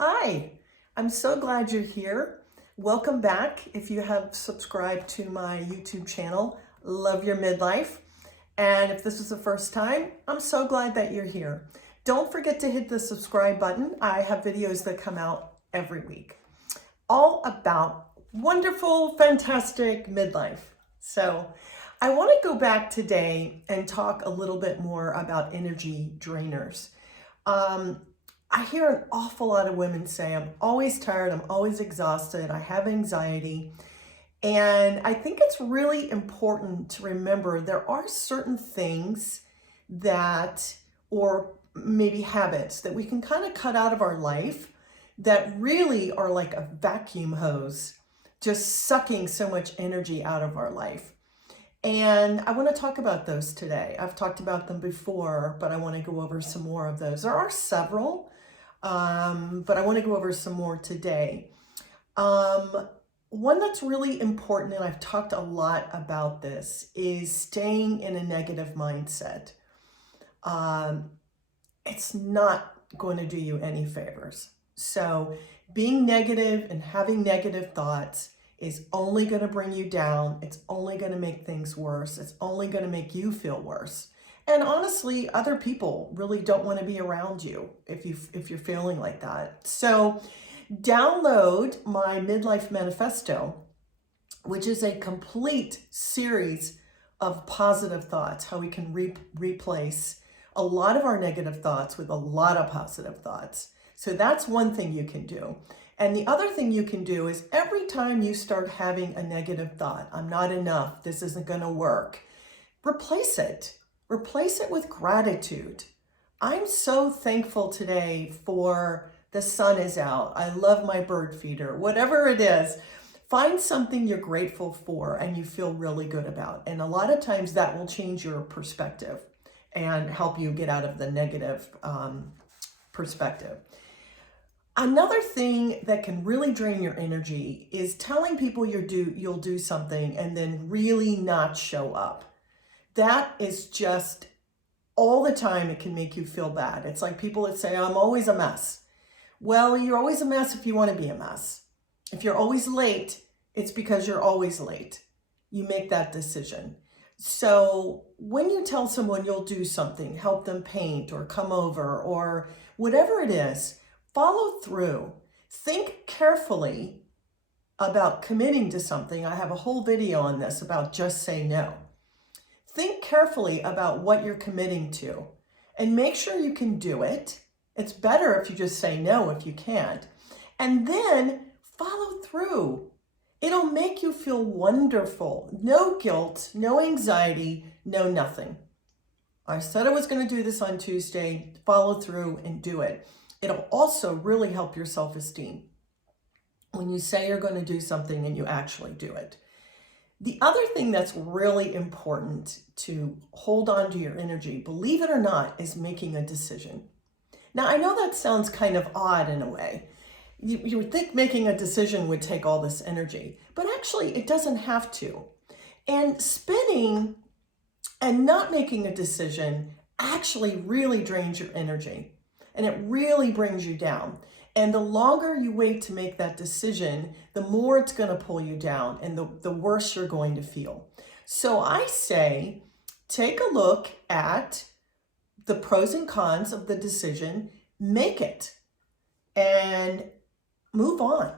Hi, I'm so glad you're here. Welcome back. If you have subscribed to my YouTube channel, Love Your Midlife. And if this is the first time, I'm so glad that you're here. Don't forget to hit the subscribe button. I have videos that come out every week, all about wonderful, fantastic midlife. So I want to go back today and talk a little bit more about energy drainers. I hear an awful lot of women say, I'm always tired, I'm always exhausted, I have anxiety. And I think it's really important to remember there are certain things that, or maybe habits that we can kind of cut out of our life that really are like a vacuum hose, just sucking so much energy out of our life. And I want to talk about those today. I've talked about them before, but I want to go over some more of those. There are several, but I want to go over some more today. One that's really important, and I've talked a lot about this, is staying in a negative mindset. It's not going to do you any favors. So being negative and having negative thoughts is only going to bring you down. It's only going to make things worse. It's only going to make you feel worse. And honestly, other people really don't want to be around you if you're feeling like that. So download my Midlife Manifesto, which is a complete series of positive thoughts, how we can replace a lot of our negative thoughts with a lot of positive thoughts. So that's one thing you can do. And the other thing you can do is every time you start having a negative thought, I'm not enough, this isn't going to work, replace it. Replace it with gratitude. I'm so thankful today for the sun is out. I love my bird feeder, whatever it is. Find something you're grateful for and you feel really good about. And a lot of times that will change your perspective and help you get out of the negative perspective. Another thing that can really drain your energy is telling people you'll do something and then really not show up. That is just all the time. It can make you feel bad. It's like people that say, I'm always a mess. Well, you're always a mess if you want to be a mess. If you're always late, it's because you're always late. You make that decision. So when you tell someone you'll do something, help them paint or come over or whatever it is, follow through. Think carefully about committing to something. I have a whole video on this about just say no. Think carefully about what you're committing to and make sure you can do it. It's better if you just say no if you can't. And then follow through. It'll make you feel wonderful. No guilt, no anxiety, no nothing. I said I was going to do this on Tuesday. Follow through and do it. It'll also really help your self-esteem when you say you're going to do something and you actually do it. The other thing that's really important to hold on to your energy, believe it or not, is making a decision. Now, I know that sounds kind of odd in a way. You would think making a decision would take all this energy, but actually it doesn't have to. And spinning and not making a decision actually really drains your energy and it really brings you down. And the longer you wait to make that decision, the more it's going to pull you down and the worse you're going to feel. So I say, take a look at the pros and cons of the decision, make it, and move on.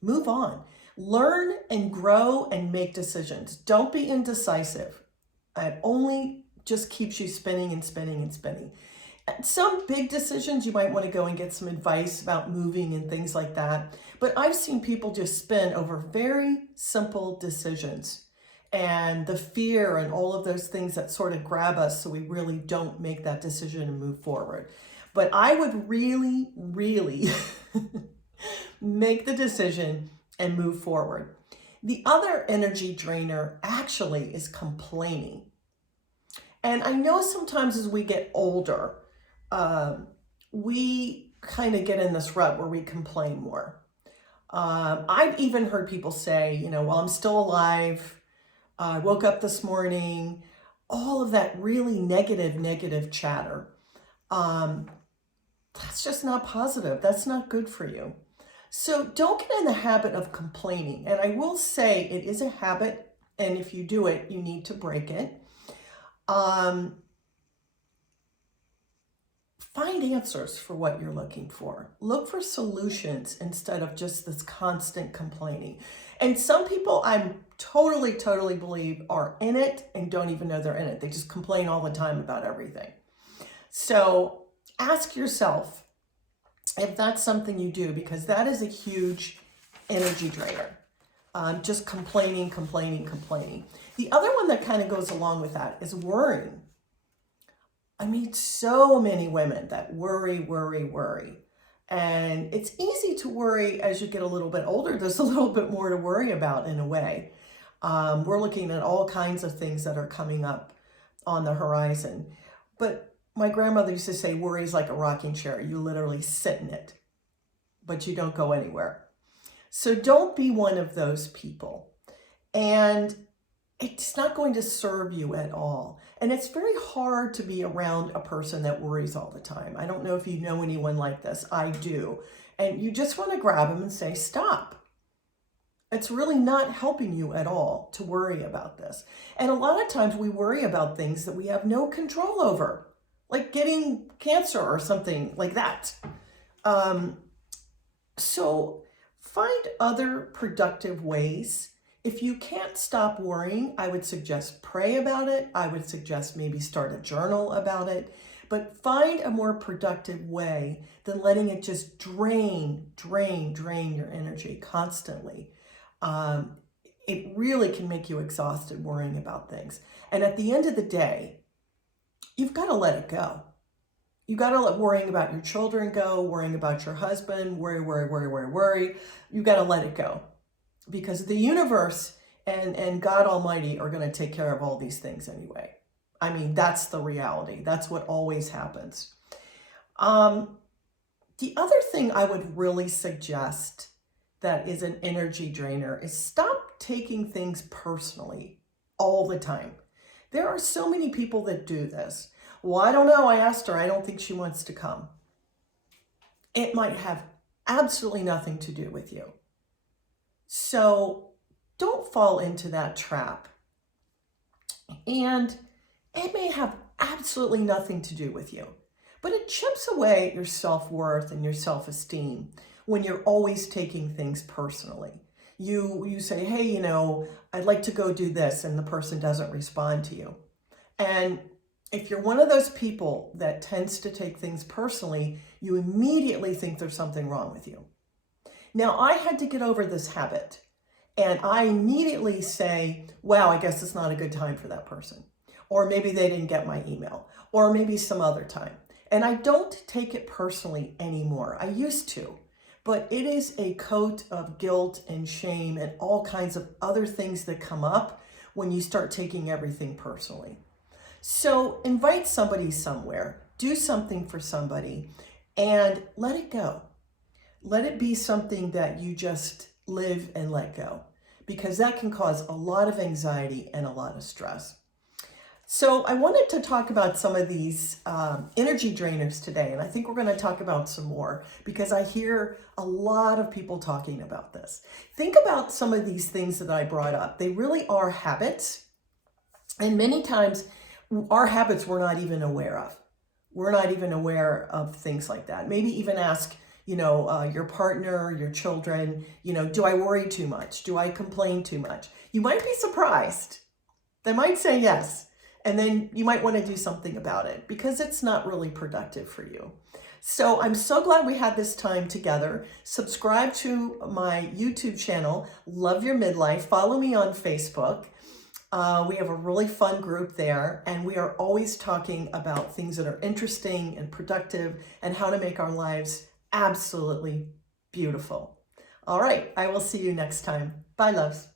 Move on. Learn and grow and make decisions. Don't be indecisive. It only just keeps you spinning and spinning and spinning. Some big decisions, you might want to go and get some advice about moving and things like that. But I've seen people just spin over very simple decisions and the fear and all of those things that sort of grab us so we really don't make that decision and move forward. But I would really, really make the decision and move forward. The other energy drainer actually is complaining. And I know sometimes as we get older, we kind of get in this rut where we complain more. I've even heard people say, well, I'm still alive. I woke up this morning, all of that really negative chatter. that's just not positive. That's not good for you. So don't get in the habit of complaining. And I will say it is a habit, and if you do it, you need to break it. Find answers for what you're looking for. Look for solutions instead of just this constant complaining. And some people I totally believe are in it and don't even know they're in it. They just complain all the time about everything. So ask yourself if that's something you do, because that is a huge energy drainer. Just complaining. The other one that kind of goes along with that is worrying. I meet so many women that worry. And it's easy to worry as you get a little bit older. There's a little bit more to worry about in a way. We're looking at all kinds of things that are coming up on the horizon. But my grandmother used to say, worry is like a rocking chair. You literally sit in it, but you don't go anywhere. So don't be one of those people. And it's not going to serve you at all. And it's very hard to be around a person that worries all the time. I don't know if you know anyone like this. I do. And you just want to grab them and say, stop. It's really not helping you at all to worry about this. And a lot of times we worry about things that we have no control over, like getting cancer or something like that. So find other productive ways. If you can't stop worrying, I would suggest pray about it. I would suggest maybe start a journal about it. But find a more productive way than letting it just drain your energy constantly. It really can make you exhausted worrying about things. And at the end of the day, you've got to let it go. You got to let worrying about your children go, worrying about your husband, worry. You got to let it go. Because the universe and God Almighty are going to take care of all these things anyway. I mean, that's the reality. That's what always happens. The other thing I would really suggest that is an energy drainer is stop taking things personally all the time. There are so many people that do this. Well, I don't know. I asked her. I don't think she wants to come. It might have absolutely nothing to do with you. So don't fall into that trap. And it may have absolutely nothing to do with you, but it chips away at your self-worth and your self-esteem when you're always taking things personally. You say, hey, I'd like to go do this, and the person doesn't respond to you. And if you're one of those people that tends to take things personally, you immediately think there's something wrong with you. Now, I had to get over this habit, and I immediately say, wow, I guess it's not a good time for that person. Or maybe they didn't get my email, or maybe some other time. And I don't take it personally anymore. I used to, but it is a coat of guilt and shame and all kinds of other things that come up when you start taking everything personally. So invite somebody somewhere, do something for somebody, and let it go. Let it be something that you just live and let go, because that can cause a lot of anxiety and a lot of stress. So I wanted to talk about some of these energy drainers today, and I think we're going to talk about some more because I hear a lot of people talking about this. Think about some of these things that I brought up. They really are habits, and many times our habits we're not even aware of. We're not even aware of things like that. Maybe even ask your partner, your children, do I worry too much? Do I complain too much? You might be surprised. They might say yes. And then you might want to do something about it because it's not really productive for you. So I'm so glad we had this time together. Subscribe to my YouTube channel, Love Your Midlife. Follow me on Facebook. We have a really fun group there, and we are always talking about things that are interesting and productive and how to make our lives absolutely beautiful. All right, I will see you next time. Bye, loves.